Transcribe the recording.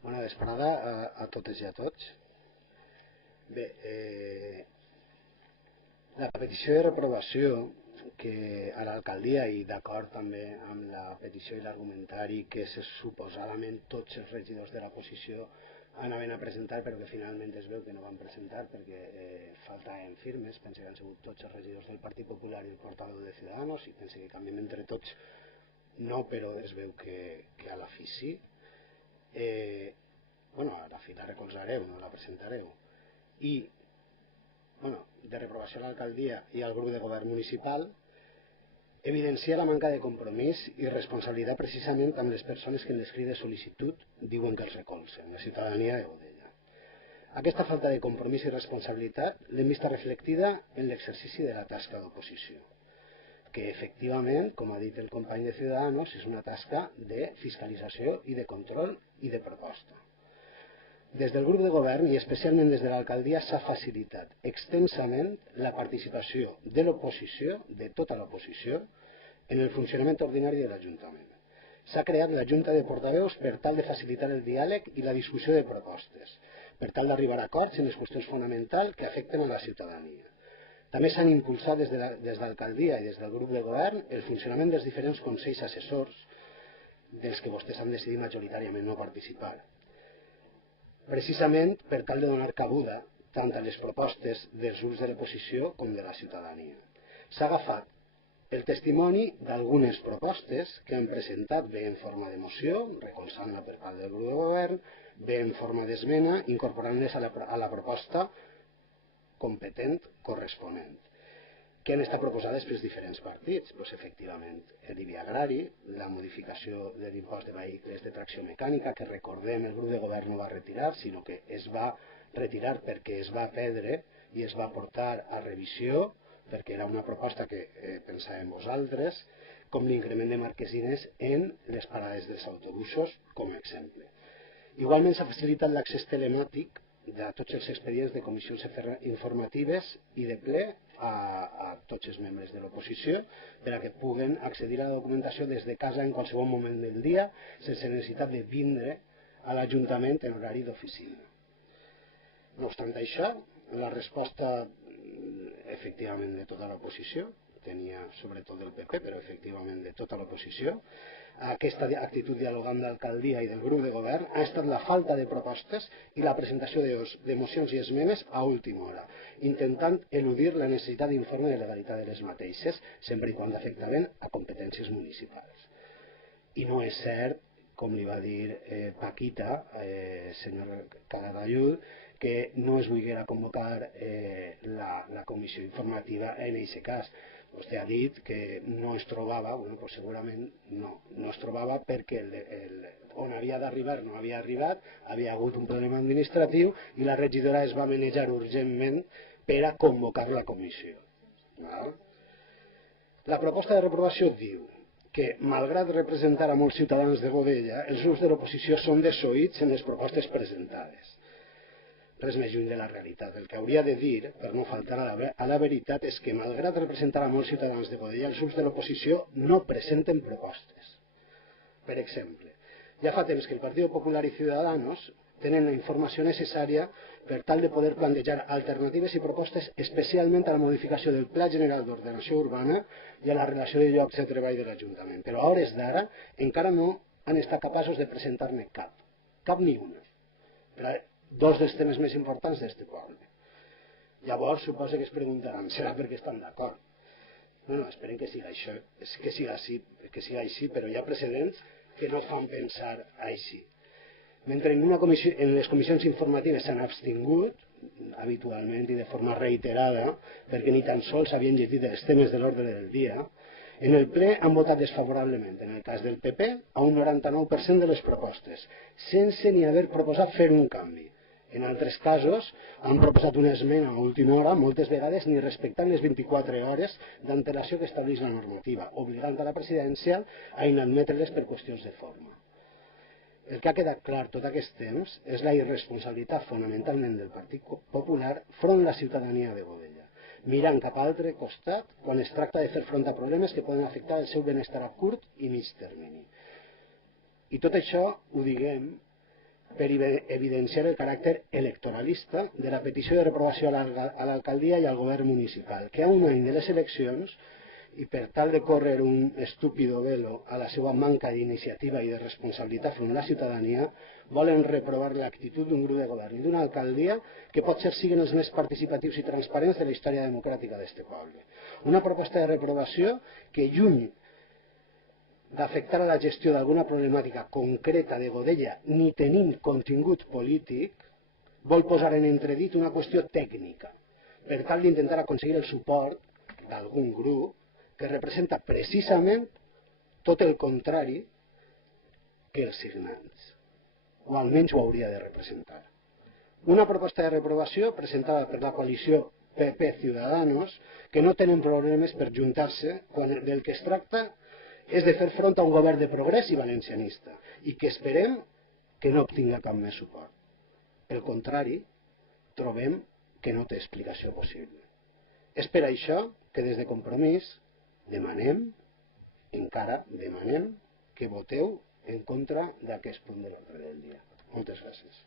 Bona vesprada a totes i a tots. Bé, la petició de reprovació que a l'alcaldia, i d'acord també amb la petició i l'argumentari que suposadament tots els regidors de l'oposició anaven a presentar, però que finalment es veu que no van presentar perquè faltaven firmes. Pense que han sigut tots els regidors del Partit Popular i el portaveu de Ciudadanos, i pense que canviem entre tots no, però es veu que a la fi sí. Bueno, a la fi la recolzareu, no la presentareu. I, bueno, de reprovació a l'alcaldia i al grup de govern municipal, evidencia la manca de compromís i responsabilitat precisament amb les persones que en l'escrit de sol·licitud diuen que els recolzen, la ciutadania de Godella. Aquesta falta de compromís i responsabilitat l'hem vista reflectida en l'exercici de la tasca d'oposició, que efectivament, com ha dit el company de Ciudadanos, és una tasca de fiscalització i de control i de proposta. Des del grup de govern i especialment des de l'alcaldia s'ha facilitat extensament la participació de l'oposició, de tota l'oposició, en el funcionament ordinari de l'Ajuntament. S'ha creat la Junta de Portaveus per tal de facilitar el diàleg i la discussió de propostes, per tal d'arribar a acords en les qüestions fonamentals que afecten a la ciutadania. També s'han impulsat des de l'alcaldia i des del grup de govern el funcionament dels diferents consells assessors, dels que vostès han decidit majoritàriament no participar, precisament per tal de donar cabuda tant a les propostes dels grups de l'oposició com de la ciutadania. S'ha agafat el testimoni d'algunes propostes que han presentat bé en forma de moció, recolzant-la per part del grup de govern, bé en forma d'esmena, incorporant-les a la proposta competent corresponent, que han estat proposades pels diferents partits. Doncs, efectivament, l'IBI agrari, la modificació de l'impost de vehicles de tracció mecànica, que recordem el grup de govern no va retirar, sinó que es va retirar perquè es va perdre i es va portar a revisió, perquè era una proposta que pensàvem vosaltres, com l'increment de marquesines en les parades dels autobusos, com a exemple. Igualment s'ha facilitat l'accés telemàtic de tots els expedients de comissions informatives i de ple a tots els membres de l'oposició per a que puguen accedir a la documentació des de casa en qualsevol moment del dia sense necessitat de vindre a l'Ajuntament en horari d'oficina. No obstant això, la resposta efectivament de tota l'oposició, tenia sobretot del PP, però efectivament de tota l'oposició, aquesta actitud dialogant d'alcaldia i del grup de govern ha estat la falta de propostes i la presentació de mocions i esmenes a última hora, intentant eludir la necessitat d'informe de legalitat de les mateixes, sempre i quan afectaven a competències municipals. I no és cert, com li va dir Paquita, senyor Calatayud, que no es volguera convocar la comissió informativa en aquest cas. Vostè ha dit que no es trobava, bueno, doncs segurament no es trobava perquè on havia d'arribar no havia arribat, havia hagut un problema administratiu i la regidora es va manejar urgentment per a convocar la comissió. La proposta de reprovació diu que, malgrat representar a molts ciutadans de Godella, els grups de l'oposició són desoïts en les propostes presentades. Res més lluny de la realitat. El que hauria de dir, per no faltar a la veritat, és que, malgrat representar a molts ciutadans de Godella, els grups de l'oposició no presenten propostes. Per exemple, ja fa temps que el Partit Popular i Ciudadanos tenen la informació necessària per tal de poder plantejar alternatives i propostes especialment a la modificació del Pla General d'Ordenació Urbana i a la relació de llocs de treball de l'Ajuntament. Però a hores d'ara encara no han estat capaços de presentar-ne cap ni una. Però dos dels temes més importants d'aquest poble. Llavors, suposo que es preguntaran, serà perquè estan d'acord? No, esperen que siga això, que siga així, però hi ha precedents que no fan pensar així. Mentre en les comissions informatives s'han abstingut, habitualment i de forma reiterada, perquè ni tan sols havien llegit els temes de l'ordre del dia, en el ple han votat desfavorablement, en el cas del PP, a un 99% de les propostes, sense ni haver proposat fer un canvi. En altres casos, han proposat una esmena a última hora, moltes vegades ni respectant les 24 hores d'antelació que estableix la normativa, obligant a la presidència a inadmetre-les per qüestions de forma. El que ha quedat clar tot aquest temps és la irresponsabilitat fonamentalment del Partit Popular front a la ciutadania de Godella, mirant cap a l'altre costat quan es tracta de fer front a problemes que poden afectar el seu benestar a curt i mig termini. I tot això ho diguem per evidenciar el caràcter electoralista de la petició de reprovació a l'alcaldia i al govern municipal, que a un any de les eleccions, i per tal de córrer un estúpido velo a la seva manca d'iniciativa i de responsabilitat front a la ciutadania, volen reprovar l'actitud d'un grup de govern i d'una alcaldia que potser siguin els més participatius i transparents de la història democràtica d'aquest poble. Una proposta de reprovació que, lluny d'afectar a la gestió d'alguna problemàtica concreta de Godella ni tenint contingut polític, vol posar en entredit una qüestió tècnica per tal d'intentar aconseguir el suport d'algun grup que representa precisament tot el contrari que els signants, o almenys ho hauria de representar. Una proposta de reprovació presentada per la coalició PP-Ciudadanos que no tenen problemes per juntar-se quan del que es tracta és de fer front a un govern de progrés i valencianista i que esperem que no obtinga cap més suport. Pel contrari, trobem que no té explicació possible. És per això que des de Compromís encara demanem que voteu en contra d'aquest punt de l'ordre del dia. Moltes gràcies.